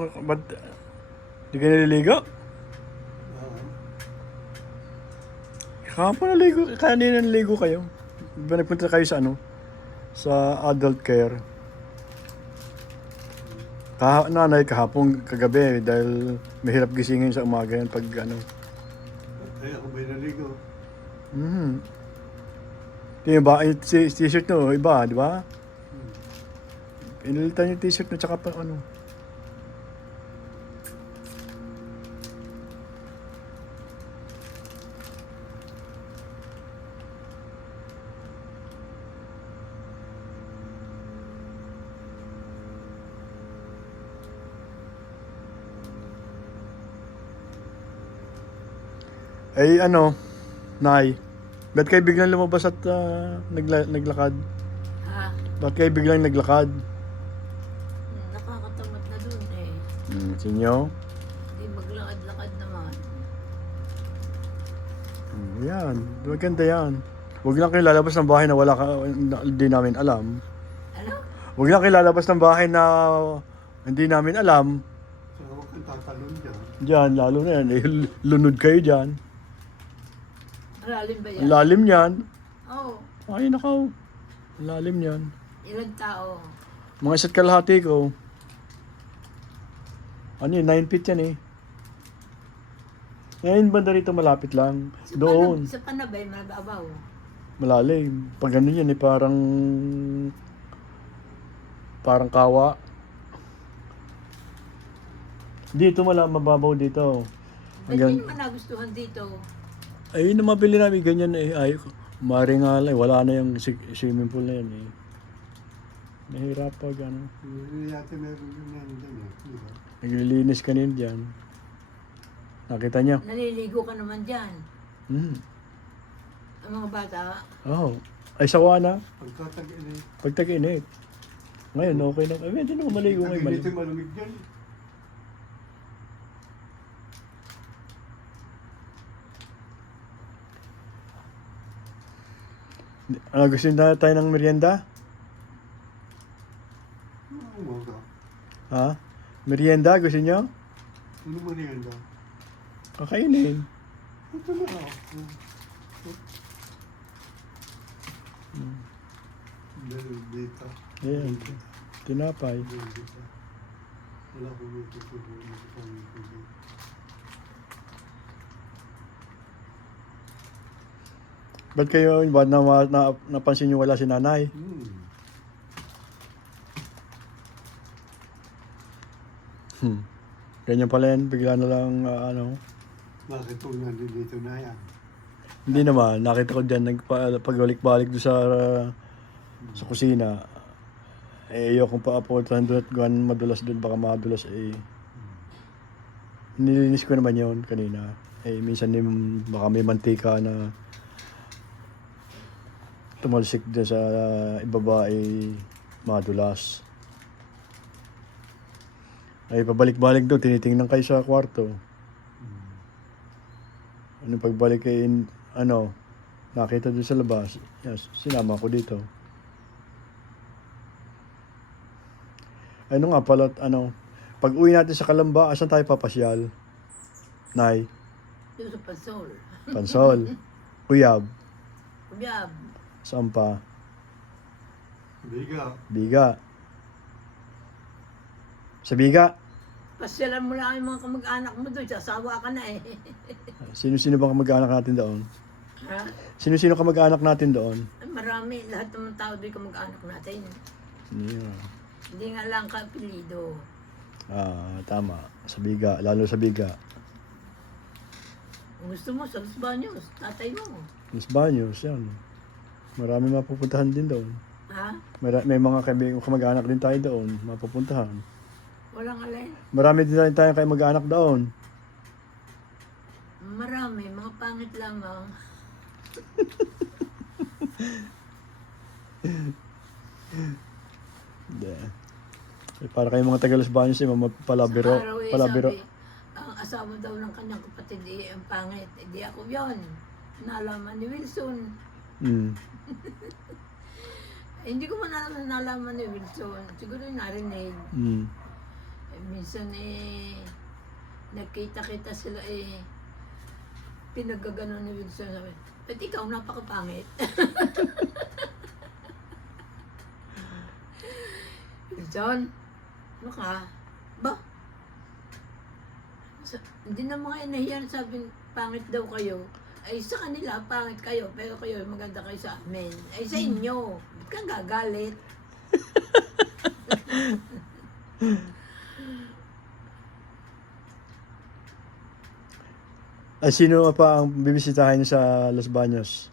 Ba't di ka naliligo? Kahapon naligo, kanina naligo kayo. Di ba nagpunta kayo sa ano? Sa adult care. Nanay kahapon kagabi dahil mahirap gisingin sa umaga yan pag ano. Ay, ako may naligo. Tingnan ba, yung t-shirt nyo, iba, di ba? Pinalitan yung t-shirt nyo tsaka pa ano. Ay ano, Nay, ba't kayo biglang lumabas at naglakad? Ha? Ba't kayo biglang naglakad? Nakakatamad na dun eh. Sinyo? Hindi maglakad-lakad naman. Yan, maganda yan. Huwag lang kayo lalabas ng bahay na wala ka, hindi namin alam. Ano? Huwag lang kayo lalabas ng bahay na hindi namin alam. So, huwag kang tatalon dyan. Diyan, lalo na yan. Lunod kayo dyan. Malalim ba yan? Ang lalim yan. Oo. Ay, nakaw. Ang lalim yan. Ilang tao? Mga isa't kalahati ko. Ano yun, 9 feet yan eh. Ngayon, banda rito malapit lang. Doon, Sa Panabay, mababaw. malalim. Pag ano yan eh, parang kawa. Dito mababaw dito. Ba't hindi naman nagustuhan dito? Ayun na mabili namin ganyan eh. Ay, mari nga lang. Wala na yung swimming pool na yan eh. Nahirap pag ano. Hindi natin meron yung yan dyan eh. Di ba? Naglilinis kanina dyan. Nakita niyo? Naliligo ka naman dyan. Hmm. Ang mga bata, Oh. Ay, sawa na. Pagkatag-init. Pag tag-init. Ngayon, okay na. Ay, hindi naman maligo ngayon. Tag-init yung malamig dyan. Gusto na tayo ng merienda? Umaga. Ha? Merienda, gusto niyo? Ano mo na yan daw? Kakainin. Ito na ako. Dahil dito. Ayan. Tinapay. Dahil dito. Wala ko may tutulong. Ba't kayo, napansin niyo wala si nanay? Ganyan pala yan, bigla na lang, ano. Bakit po nga dito na yan? Hindi naman, nakita ko dyan, pagbalik-balik doon sa kusina. Eh, ayokong pa-aportahan doon at gawan madulas doon, baka madulas eh. Nilinis ko naman yon kanina. Eh, minsan baka may mantika na tumalsik doon sa ibaba ay madulas. Ay, pabalik-balik doon, tinitingnan kayo sa kwarto. Ano pagbalik kay nakita doon sa labas. Yes, sinama ko dito. Ano nga pala, pag uwi natin sa Kalamba, asan tayo papasyal? Nay, dito sa Pasol. Pansol, Kuyab, Kuyab. saan pa? Biga. Biga. Sa Biga, Pasyalan mo lang yung mga kamag-anak mo doon. Sasawa ka na eh. sino-sino bang kamag-anak natin doon? Ha? Sino-sino kamag-anak natin doon? Marami. Lahat ng tao doon kamag-anak natin. Yeah. Hindi nga lang kapilido. Tama. Sa Biga, lalo sa Biga. Kung gusto mo, sa Los Baños, tatay mo. Los Baños, yan. Marami mapupuntahan din doon. Ha? May mga kamag-anak din tayo doon, mapupuntahan. Walang alin. Marami din tayo kayo mag-anak doon. Marami. Mga pangit lamang. Hindi. Para kayo mga taga Los Baños, palabiro. Sa araw eh, Palabiro. sabi, ang asawa daw ng kanyang kapatid eh, ang pangit. Hindi ako yon. Nalaman ni Wilson. Mm. Hindi ko man nalaman ni Wilson. Siguro yung narinig. Mm. minsan nagkita-kita sila pinagagano ni Wilson sabi, ba't ikaw napakapangit? Wilson, ano ka? Ba? Hindi na mga inahiyan sabing pangit daw kayo. Ay sa kanila, pangit kayo, pero kayo maganda kayo sa amin. Ay sa inyo, ba't kang gagalit? Ay, sino pa ang bibisitahin sa Los Baños?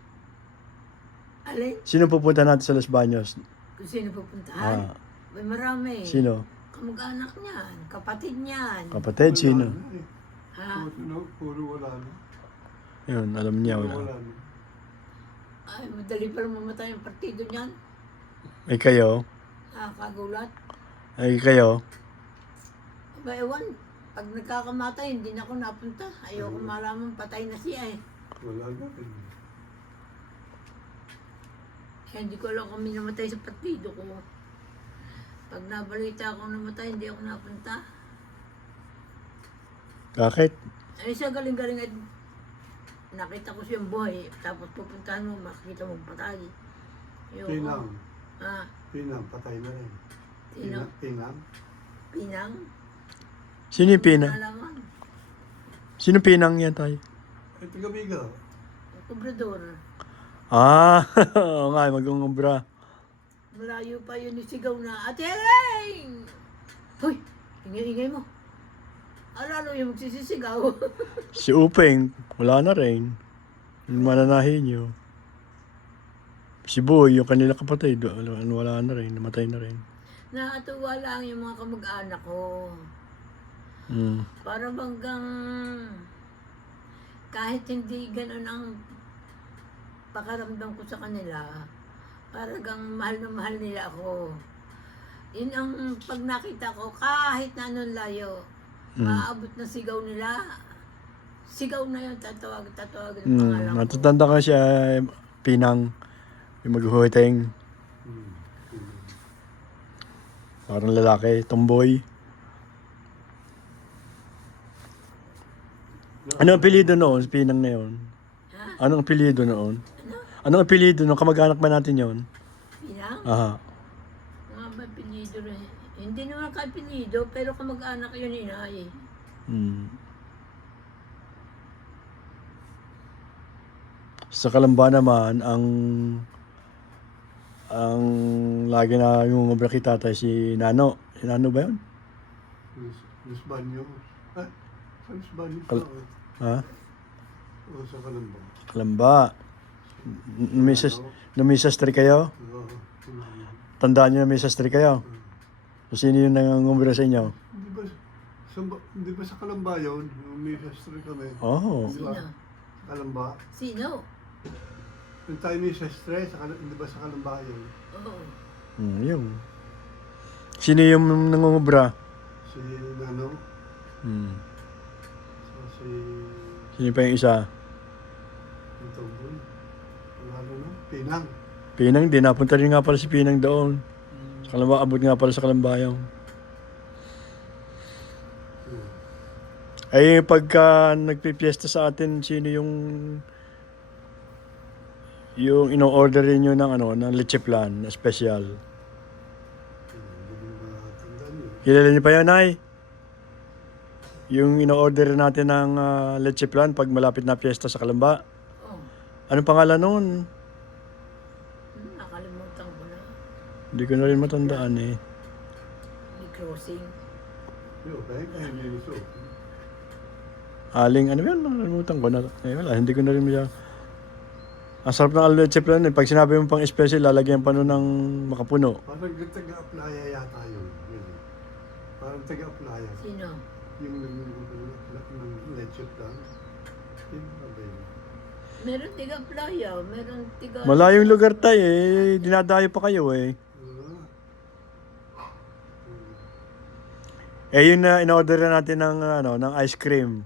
Alin? Sino pupunta natin sa Los Baños? Kung sino pupuntahan? May marami. Sino? Kamag-anak niyan, kapatid niyan. Kapatid, sino? Wala na eh. Ha? Puro wala na. Yun, alam niya, Puro wala. wala na. Ay, madali pa lang mamatay ang partido niyan. Ay, kayo? Nakakagulat. Ay, kayo? Aba, ewan. Pag nagkakamatay, hindi na ako napunta. Ayoko malaman patay na siya eh. Wala na rin. Kaya hindi ko alam kami namatay sa partido ko. Pag nabalita akong namatay, hindi ako napunta. Bakit? Ay, siya galing-galing at nakita ko siyang buhay. Tapos pupuntahan mo, makikita mo patay. Ayoko. Pinang. Ha? Pinang, patay na rin. Sino? Pinang. Pinang? Sino yung pinang? Nalaman. Sino pinang yan tayo? Ay, taga-biga. Kubrador. Ah, oo nga, mag-ungumbra. Malayo pa yun isigaw na, Ate Elaine! Hoy! Ingay-ingay mo. Lalo yung magsisisigaw. Si Upeng, wala na rin. Yung mananahin nyo. Si Boy, yung kanila kapatid, wala na rin, namatay na rin. Nakatuwa lang yung mga kamag-anak ko. Mm. Para banggang kahit hindi ganun ang pakaramdam ko sa kanila, paragang mahal na mahal nila ako. Yun ang pag nakita ko, kahit na anong layo, maaabot na sigaw nila. Sigaw na yun, tatawag ang pangalan ko. Natatanda ka siya, pinang, yung maghuhuteng, Pinang. parang lalaki, tomboy. Anong apelido noon, sa pinang na yun? Ha? Anong apelido noon? Ano? Anong apelido noon? Kamag-anak ba natin yun? Pinang? Aha. Mga ba apelido rin? Hindi naman ka-apelido, pero kamag-anak yun inay. Hmm. Sa Kalamba naman, ang lagi na yung mabra kita tatay si Nano. Si Nano ba yun? Los Baños. Ay, sa Los Baños Kal- na. Ha? O sa Kalamba. Kalamba. May sastre kayo? Oo. Tandaan nyo na may sastre kayo? So, sino yung nangangumbira sa inyo? Hindi ba sa Kalamba yun? Yung may sastre kami. Oh. Di ba? Sino? Kalamba. Sino? Yung tayo may sastre, hindi ba sa Kalamba yun? Oo. Yun. Sino yung nangungumbra? Si Nano. So, si Sino pa yung isa? yung Tomboy. Wala na. Pinang. Pinang din. Napunta rin nga pala si Pinang doon. Sa Kalamba, abot nga pala sa Kalambayang. Ay, pagka nagpipiesta sa atin, sino yung ino-order niyo ng ng leche plan na special? Hindi mo matandaan yun. Kilala niyo pa yun, Ay? Yung ino-order natin ng leche plan pag malapit na piyesta sa Kalamba. Oh. Anong pangalan noon? Nakalimutan ko na. Hindi ko na rin matandaan eh. May crossing. Yo, kaya may gusto. Aling, ano ba yun? Nakalimutan ko na. Eh, wala, hindi ko na rin siya. Ang sarap ng leche plan eh. Pag sinabi mo pang special, lalagyan pa nun ng makapuno. Parang taga-aplaya yata yun. Yun. Parang taga-aplaya. Sino? Yung ng leche plan. Yun ba ba yun? Meron tiga playa, meron tiga... Malayong lugar tayo eh. Dinadayo pa kayo eh. Eh, yun na in-order na natin ng, ng ice cream.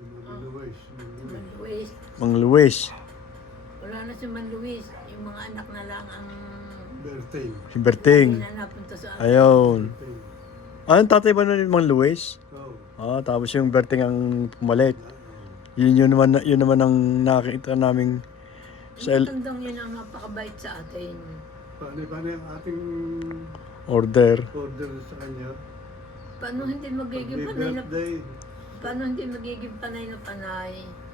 Yung Luis. Man Luis. Mang Luis. Wala na si Man Luis. Yung mga anak na lang ang... Berting. Si Berting. Hindi na napunta sa akin. Ayun. Berting. Anong tatay ba nun yung Mang Luis? Oo. Tapos yung Berting ang pumalit. Yun naman ang nakita naming sa Matandang yun ang napakabait sa atin. Paano yung ating order. order sa kanya? Paano hindi Pag magiging may panay na birthday, paano hindi magiging panay na panay?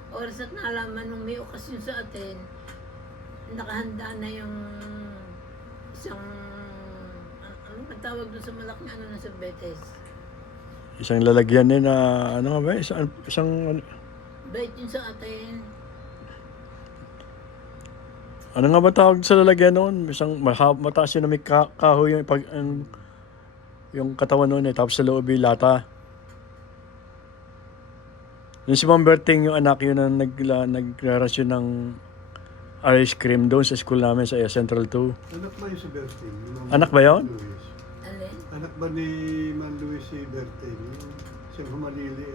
Oras at nalaman nung may okasyon sa atin, nakahanda na yung isang ano ba tawag doon sa malaking ano na sa Betes? Isang lalagyan din na, ano nga ba? Isang Bait yun sa atin. ano nga ba tawag sa lalagyan noon? Isang mataas yun na may kahoy yung katawan noon eh. Tapos sa loob yung lata. Yung si Ma'am Berting, yung anak yun na nagrarasyon ng ice cream doon sa school namin sa Central 2. anak ba yung si Berting? Yung Anak ba yun? Luis? Alin? Anak ba ni Man Luis si Berting? Yung siyang humalili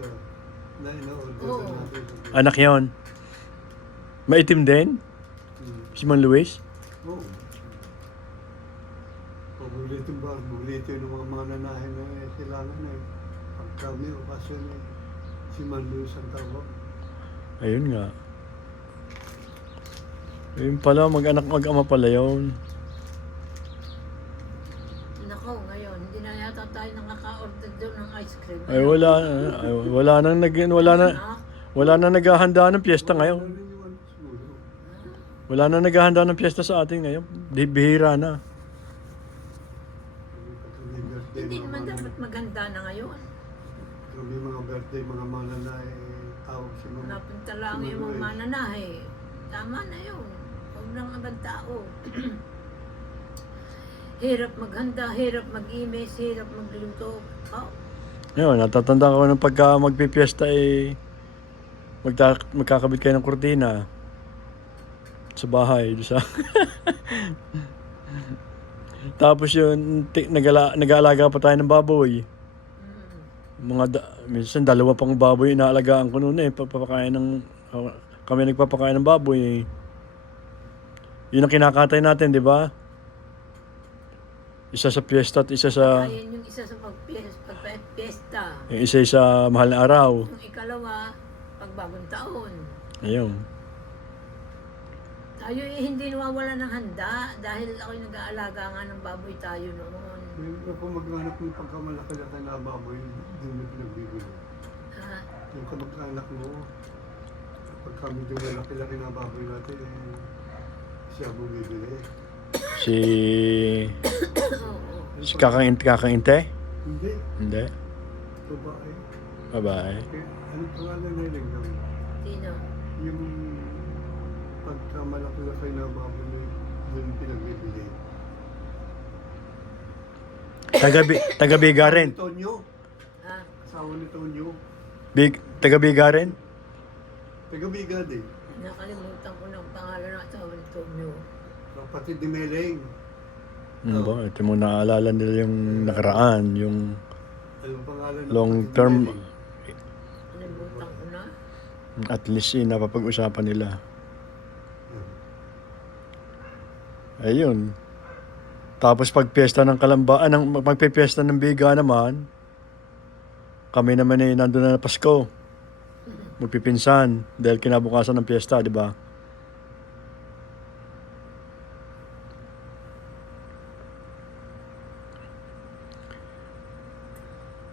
na ina-order Oo. na natin. Anak yun. Maitim din? Si Mang Luis? Oo. Paborito ba? Paborito yung mga nanahin na kailangan eh. Pag kami, okasyon eh. Si Man Luis ang tawag. Ayun nga. Ayun pala, mag-ama pala yun. Nako, ngayon, hindi na yata tayo nakaka-order doon ng ice cream. Ay wala nang naghahanda ng piyesta ngayon. Ano rin yung ano siguro? Wala nang naghahanda ng piyesta sa atin ngayon. Bihira na. May birthday, Hindi mga naman mananay. dapat maganda na ngayon. May mga birthday, mga mananay, tawag si mga... Napunta lang yung mga mananahe. Tama na yun. Huwag lang abang tao. Hirap maghanda, hirap mag-imes, hirap magluto. Oh, Ngayon, natatanda ko ng pagka magpipiesta eh, magkakabit kayo ng kurtina sa bahay. Sa Tapos yun, nag-aalaga pa tayo ng baboy. Minsan dalawa pang baboy inaalagaan ko noon eh. Kami nagpapakain ng baboy eh. Yun ang kinakatay natin, di ba? Isa sa piyesta at isa sa... ayan yung isa sa pagpiesta. Yung isa sa mahal na araw. Yung ikalawa, pagbagong taon. Ayun. Tayo hindi nawawala ng handa dahil ako'y nag-aalaga nga ng baboy tayo noon. Yung kung maghanap ng pagkamalaki-laki na baboy, doon na pinagbibili. Ha? Yung kamag-anak mo, kapag kami yung malaki-laki na baboy natin, eh, siya bumibili. Si Oo. Kakainte? Hindi, Hindi. babae. Bye-bye. Eh, anong pangalan na yun? Sino? Yung pagkamalaki-laki na baboy, doon pinagbibili. Taga-Biga rin. Tonyo, Ha? asawa ni Tonyo. Taga-Biga rin. Taga-Biga din. Nakalimutan ko ng pangalan ng asawa ni Tonyo. Kapatid ni Meleng. Ba, ito mo naalala nila yung nakaraan, yung Anong pangalan ng long kapatid ni term, Meleng? Nakalimutan ko na. at least napapag-usapan nila. Ayun. Tapos pag piyesta ng magpipiesta ng Biga naman, kami naman eh nandun na Pasko. Magpipinsan dahil kinabukasan ng piyesta, di ba?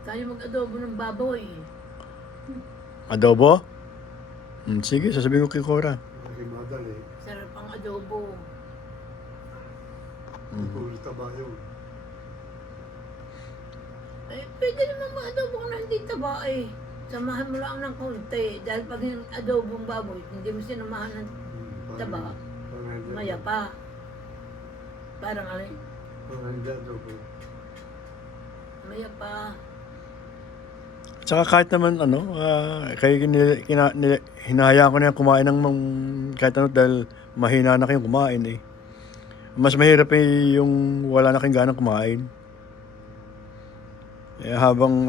Tayo mag-adobo ng baboy. Adobo? Sige, sasabihin ko kay Cora. Kasi madali. Sarap ang adobo. Puro taba yun. Eh, pwede naman mag-adobo kung hindi taba eh. Samahan mo lang ng konti. Dahil pag yung adobong baboy, hindi mo sinamahan ng taba, maya pa. Parang alin, Parang hindi adobo. maya pa. Tsaka kahit naman kayo hinahayaan ko na yan kumain ng kahit ano dahil mahina na kayong kumain eh. Mas mahirap eh yung wala na kayong ganang kumain. Eh, habang